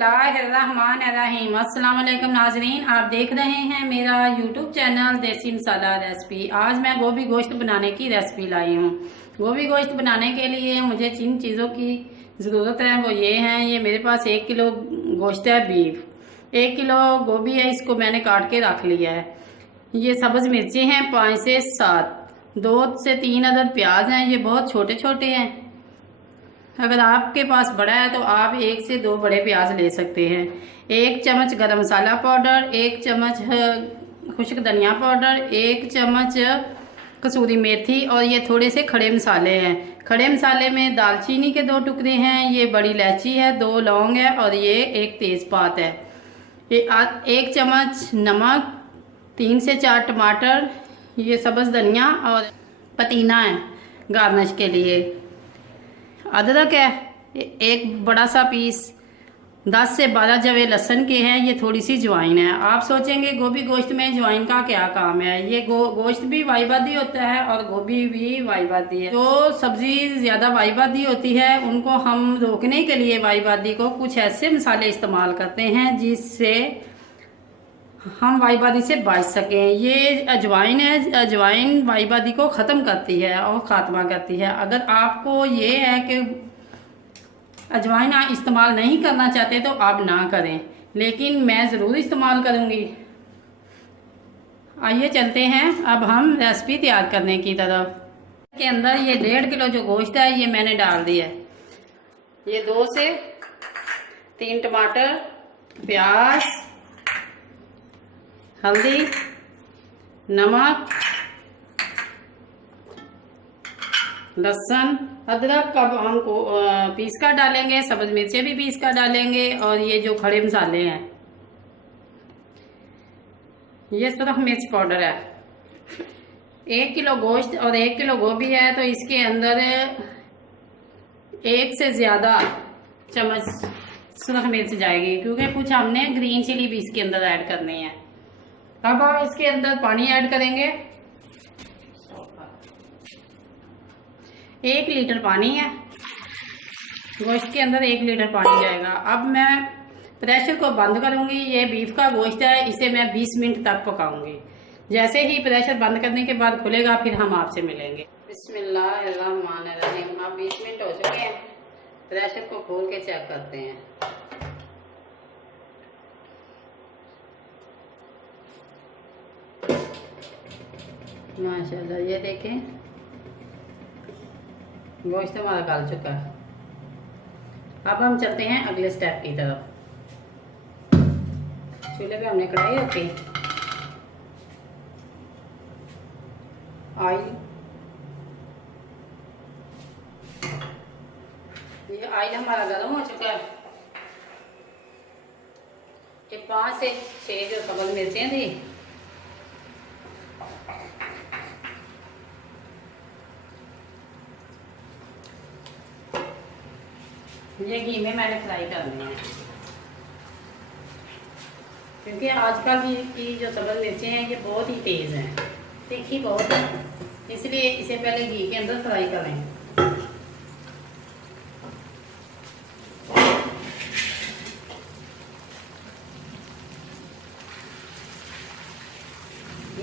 बिस्मिल्लाहिर्रहमानिर्रहीम। अस्सलाम वालेकुम नाजरीन, आप देख रहे हैं मेरा यूट्यूब चैनल देसी मसाला रेसिपी। आज मैं गोभी गोश्त बनाने की रेसिपी लाई हूँ। गोभी गोश्त बनाने के लिए मुझे जिन चीज़ों की ज़रूरत है वो ये हैं। ये मेरे पास 1 किलो गोश्त है बीफ, 1 किलो गोभी है, इसको मैंने काट के रख लिया है। ये सब्ज़ मिर्ची हैं 5 से 7, 2 से 3 अदद प्याज हैं, ये बहुत छोटे छोटे हैं। अगर आपके पास बड़ा है तो आप 1 से 2 बड़े प्याज ले सकते हैं। 1 चम्मच गरम मसाला पाउडर, 1 चम्मच खुश्क धनिया पाउडर, 1 चम्मच कसूरी मेथी और ये थोड़े से खड़े मसाले हैं। खड़े मसाले में दालचीनी के 2 टुकड़े हैं, ये बड़ी इलायची है, 2 लौंग है और ये 1 तेज़पात है। ये 1 चम्मच नमक, 3 से 4 टमाटर, ये सब्ज़ धनिया और पुदीना है गार्निश के लिए। अदरक है 1 बड़ा सा पीस, 10 से 12 जवे लहसुन के हैं, ये थोड़ी सी ज्वाइन है। आप सोचेंगे गोभी गोश्त में ज्वाइन का क्या काम है। ये गोश्त भी वाइबादी होता है और गोभी भी वाइबादी है। जो सब्जी ज़्यादा वाइबादी होती है उनको हम रोकने के लिए वाइबादी को कुछ ऐसे मसाले इस्तेमाल करते हैं जिससे हम वाइबादी से बच सकें। ये अजवाइन है, अजवाइन वाइबादी को ख़त्म करती है और ख़ात्मा करती है। अगर आपको ये है कि अजवाइन आप इस्तेमाल नहीं करना चाहते तो आप ना करें, लेकिन मैं ज़रूर इस्तेमाल करूँगी। आइए चलते हैं अब हम रेसिपी तैयार करने की तरफ। के अंदर ये 1.5 किलो जो गोश्त है ये मैंने डाल दिया है। ये 2 से 3 टमाटर, प्याज, हल्दी, नमक, लहसुन, अदरक का हम पीस कर डालेंगे, सब्ज़ मिर्चें भी पीस कर डालेंगे और ये जो खड़े मसाले हैं, ये सुरख मिर्च पाउडर है। 1 किलो गोश्त और 1 किलो गोभी है तो इसके अंदर 1 से ज़्यादा चम्मच सुरख मिर्च जाएगी, क्योंकि कुछ हमने ग्रीन चिली भी इसके अंदर ऐड करनी है। अब हम इसके अंदर पानी ऐड करेंगे। 1 लीटर पानी है, गोश्त के अंदर 1 लीटर पानी जाएगा। अब मैं प्रेशर को बंद करूंगी। ये बीफ का गोश्त है, इसे मैं 20 मिनट तक पकाऊंगी। जैसे ही प्रेशर बंद करने के बाद खुलेगा फिर हम आपसे मिलेंगे। बिस्मिल्लाहिर्रहमानिर्रहीम। अब 20 मिनट हो चुके हैं, प्रेशर को खोल के चेक करते हैं। माशाल्लाह, ये देखें गोश्त हमारा गल चुका है। अब हम चलते हैं अगले स्टेप की तरफ। चूल्हे पे हमने कढ़ाई रखी, ऑयल, ये ऑयल हमारा गर्म हो चुका है। ये 5 से 6 जो सब्ज़ मिर्चें थी ये घी में मैंने फ्राई करनी है, क्योंकि आजकल की जो सब्ज़ मिर्चें हैं ये बहुत ही तेज़ हैं, तीखी बहुत है, इसलिए इसे पहले घी के अंदर फ्राई करें।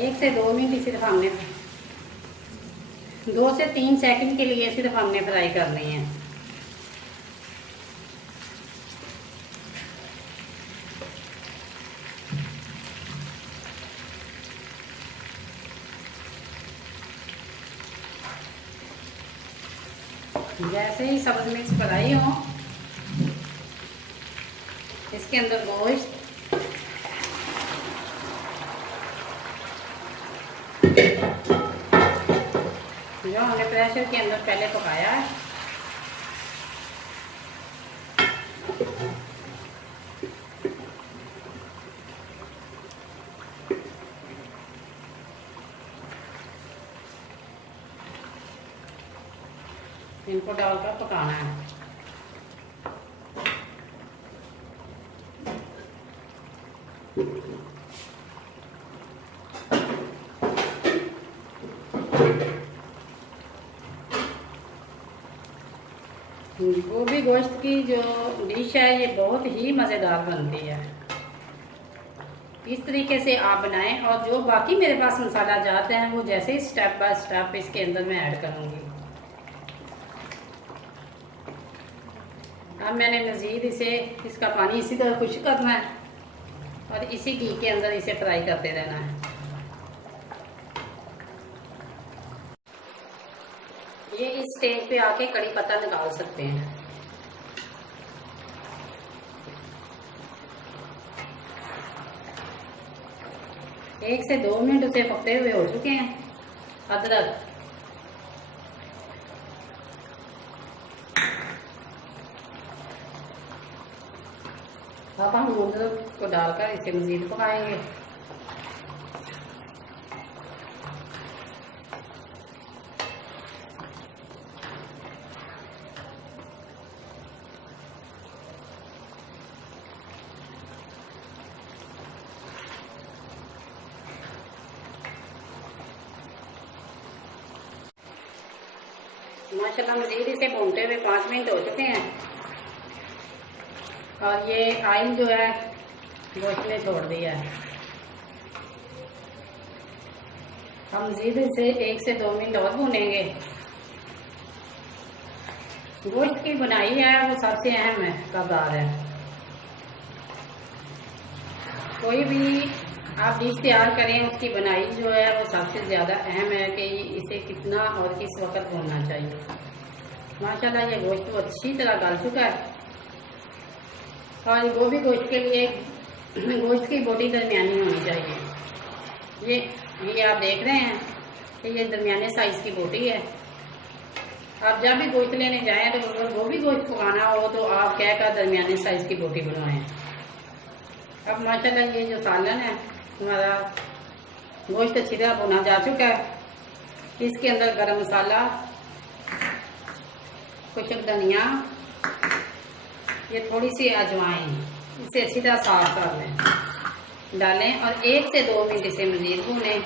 एक से 2 मिनट सिर्फ हमने 2 से 3 सेकंड के लिए सिर्फ हमने फ्राई करनी है। जैसे ही सब्ज़ मिर्च फ्राई हो इसके अंदर गोश्त, जो हमने प्रेशर के अंदर पहले पकाया है, इनको डालकर पकाना है। गोभी गोश्त की जो डिश है ये बहुत ही मज़ेदार बनती है। इस तरीके से आप बनाएं और जो बाकी मेरे पास मसाला जाते हैं वो जैसे ही स्टेप बाय स्टेप इसके अंदर मैं ऐड करूँगी। अब मैंने मज़ीद इसका पानी इसी तरह खुश करना है और इसी घी के अंदर इसे फ्राई करते रहना है। ये इस स्टेज पे आके कड़ी पत्ता निकाल सकते हैं। एक से 2 मिनट उसे पकते हुए हो चुके हैं। अदरक, अब हम अदरक को डालकर इसे मज़ीद पकाएंगे। माशाल्लाह मज़ीद इसे भूनते हुए 5 मिनट हो चुके हैं और ये ऑयल जो है गोश्त में छोड़ दिया है। हम मज़ीद इसे 1 से 2 मिनट और भूनेंगे। गोश्त की बुनाई है वो सबसे अहम है कगार है। कोई भी आप डिश तैयार करें उसकी बनाई जो है वो सबसे ज़्यादा अहम है कि इसे कितना और किस वक्त भूनना चाहिए। माशाल्लाह ये गोश्त तो अच्छी तरह गल चुका है और गोभी गोश्त के लिए गोश्त की बोटी दरमियानी होनी चाहिए। ये आप देख रहे हैं कि ये दरमियाने साइज़ की बोटी है। आप जब भी गोश्त लेने जाएं तो अगर गोभी गोश्त पकाना हो तो आप क्या कर दरमियाने साइज़ की बोटी बनवाएं। अब माशाल्लाह ये जो सालन है हमारा गोश्त अच्छी तरह भुना जा चुका है। इसके अंदर गरम मसाला, खुशक धनिया, ये थोड़ी सी अजवाइन, इसे अच्छी तरह साफ कर लें, डालें और 1 से 2 मिनट इसे मज़ीद भूनें।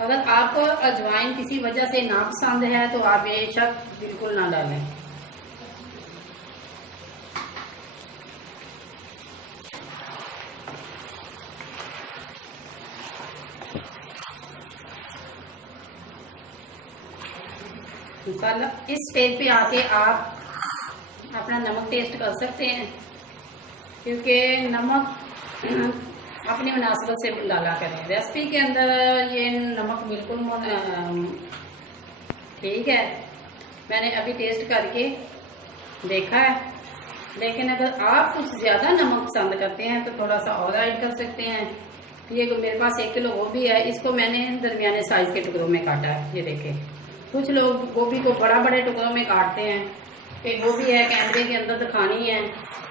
अगर आपको अजवाइन किसी वजह से ना पसंद है तो आप बेशक बिल्कुल ना डालें। मसाला इस स्टेज पे आके आप अपना नमक टेस्ट कर सकते हैं, क्योंकि नमक अपनी मुनासिबत से डाला करें। रेसिपी के अंदर ये नमक बिल्कुल ठीक है, मैंने अभी टेस्ट करके देखा है। लेकिन अगर आप कुछ ज़्यादा नमक पसंद करते हैं तो थोड़ा सा और ऐड कर सकते हैं। ये मेरे पास 1 किलो गोभी है, इसको मैंने दरमियाने साइज़ के टुकड़ों में काटा है। ये देखें, कुछ लोग गोभी को बड़े टुकड़ों में काटते हैं कि गोभी है कैमरे के अंदर दिखानी है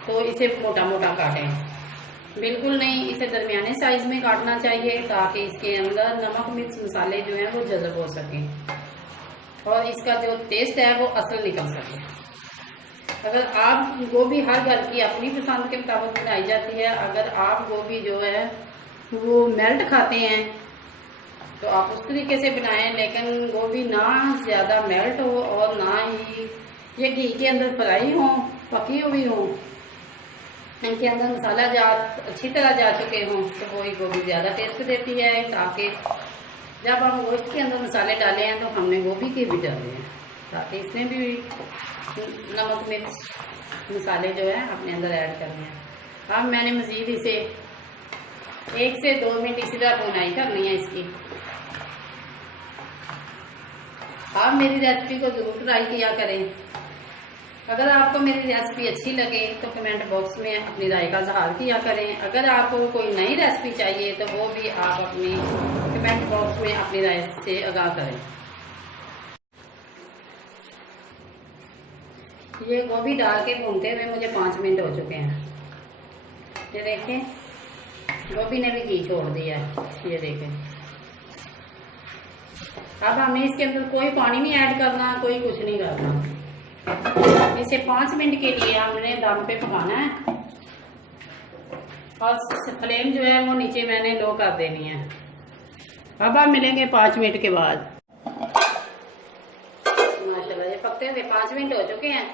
तो इसे मोटा मोटा काटें। बिल्कुल नहीं, इसे दरमियाने साइज़ में काटना चाहिए ताकि इसके अंदर नमक मिर्च मसाले जो हैं वो जज़ब हो सकें और इसका जो टेस्ट है वो असल निकल सके। अगर आप गोभी हर घर की अपनी पसंद के मुताबिक बनाई जाती है। अगर आप गोभी जो है वो मेल्ट खाते हैं तो आप उस तरीके से बनाएं, लेकिन गोभी ना ज़्यादा मेल्ट हो और ना ही ये घी के अंदर फ्राई हो, पकी हुई हो, इनके अंदर मसाला अच्छी तरह जा चुके हों तो वही गोभी ज़्यादा टेस्ट देती है। ताकि जब हम गोश्त के अंदर मसाले डाले हैं तो हमने गोभी के भी डाले हैं ताकि इसमें भी नमक मिर्च मसाले जो है अपने अंदर ऐड करने हैं। अब मैंने मज़ीद इसे 1 से 2 मिनट इसी तरह बुनाई करनी है इसकी। आप मेरी रेसिपी को ज़रूर ट्राई किया करें। अगर आपको मेरी रेसिपी अच्छी लगे तो कमेंट बॉक्स में अपनी राय का इज़हार किया करें। अगर आपको कोई नई रेसिपी चाहिए तो वो भी आप अपनी कमेंट बॉक्स में अपनी राय से आगाह करें। ये गोभी डाल के भूनते हुए मुझे 5 मिनट हो चुके हैं। ये देखें, गोभी ने भी घी छोड़ दिया है। ये देखें, अब हमें इसके अंदर कोई पानी नहीं ऐड करना, कोई कुछ नहीं करना। इसे 5 मिनट के लिए हमने दम पे पकाना है और फ्लेम जो है वो नीचे मैंने लो कर देनी है। अब हम मिलेंगे 5 मिनट के बाद। पकते हुए 5 मिनट हो चुके हैं।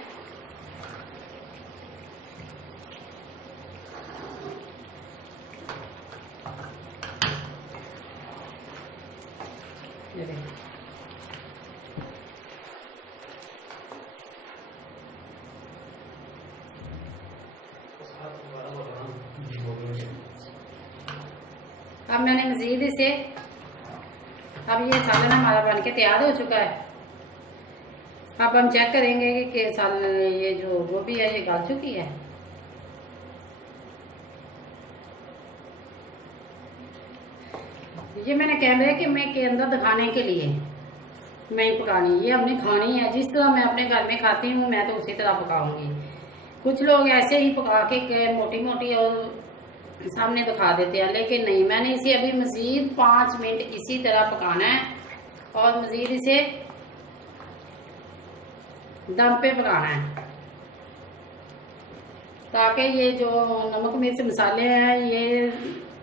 अब मैंने मजीद इसे, अब ये सालन हमारा बन के तैयार हो चुका है। अब हम चेक करेंगे कि ये जो गोभी है ये गल चुकी है। ये मैंने कैमरे के अंदर दिखाने के लिए नहीं पकानी, ये हमने खानी है जिस तरह मैं अपने घर में खाती हूँ, मैं तो उसी तरह पकाऊंगी। कुछ लोग ऐसे ही पका के मोटी मोटी और सामने दिखा देते हैं, लेकिन नहीं, मैंने इसे अभी मजीद 5 मिनट इसी तरह पकाना है और मजीद इसे दम पे पकाना है, ताकि ये जो नमक मिर्च मसाले हैं ये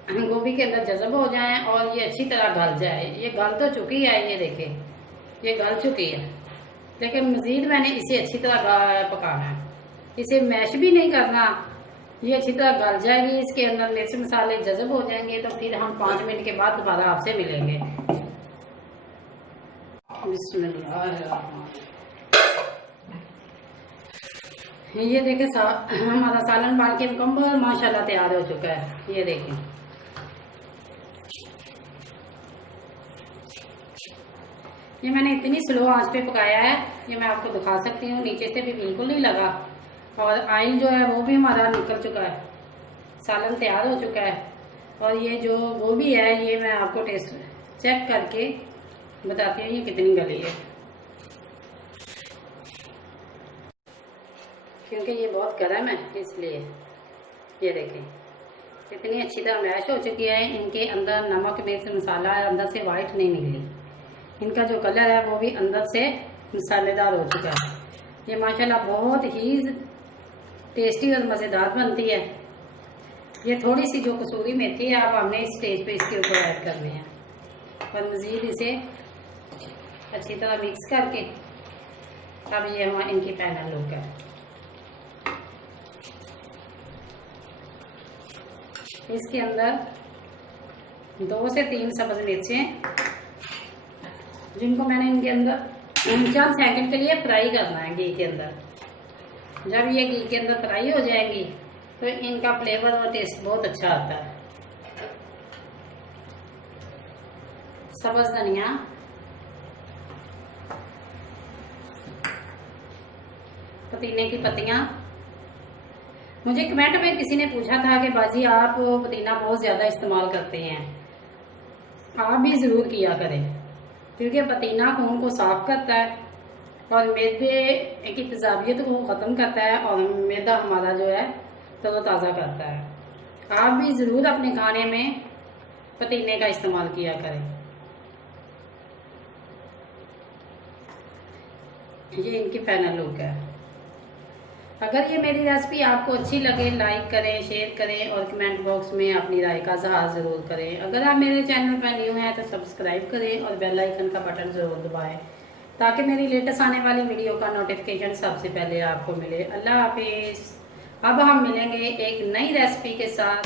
गोभी के अंदर जज़ब हो जाएं और ये अच्छी तरह गल जाए। ये गल तो चुकी है, ये देखें ये गल चुकी है, लेकिन मजीद मैंने इसे अच्छी तरह पकाना है। इसे मैश भी नहीं करना, ये अच्छी तरह गल जाएगी, इसके अंदर मिर्च मसाले जज़ब हो जाएंगे, तो फिर हम 5 मिनट के बाद दोबारा आपसे मिलेंगे। बिस्मिल्लाह। ये देखें हमारा सालन बाल के मुकम्मल माशाल्लाह तैयार हो चुका है। ये देखें, ये मैंने इतनी स्लो आंच पे पकाया है, ये मैं आपको दिखा सकती हूँ, नीचे से भी बिल्कुल नहीं लगा और ऑयल जो है वो भी हमारा निकल चुका है, सालन तैयार हो चुका है। और ये जो गोभी है ये मैं आपको टेस्ट चेक करके बताती हूँ ये कितनी गली है, क्योंकि ये बहुत गर्म है इसलिए। ये देखें कितनी अच्छी तरह मैश हो चुकी है, इनके अंदर नमक मिर्च मसाला अंदर से वाइट नहीं निकली, इनका जो कलर है वो भी अंदर से मसालेदार हो चुका है। ये माशाल्लाह बहुत ही टेस्टी और मज़ेदार बनती है। ये थोड़ी सी जो कसूरी मेथी है अब हमने इस स्टेज पे इसके ऊपर ऐड करनी है और मज़ीद इसे अच्छी तरह मिक्स करके अब ये हमारी इनकी फाइनल लुक है। इसके अंदर 2 से 3 सब्ज़ मिर्चें, जिनको मैंने इनके अंदर 4 सेकंड के लिए फ्राई करना है घी के अंदर। जब ये घी के अंदर फ्राई हो जाएंगी तो इनका फ्लेवर और टेस्ट बहुत अच्छा आता है। सब्ज़ धनिया, पुदीने की पत्तियां। मुझे कमेंट में किसी ने पूछा था कि बाजी आप पुदीना बहुत ज़्यादा इस्तेमाल करते हैं, आप भी ज़रूर किया करें, क्योंकि पुदीना खून को साफ करता है और मैदे की तेजाबियत को ख़त्म करता है और मैदा हमारा जो है तरोताज़ा करता है। आप भी ज़रूर अपने खाने में पुदीने का इस्तेमाल किया करें। ये इनकी फाइनल लुक है। अगर ये मेरी रेसिपी आपको अच्छी लगे लाइक करें, शेयर करें और कमेंट बॉक्स में अपनी राय का इज़हार ज़रूर करें। अगर आप मेरे चैनल पर न्यू हैं तो सब्सक्राइब करें और बेल आइकन का बटन ज़रूर दबाएं, ताकि मेरी लेटेस्ट आने वाली वीडियो का नोटिफिकेशन सबसे पहले आपको मिले। अल्लाह हाफिज़। अब हम मिलेंगे एक नई रेसिपी के साथ।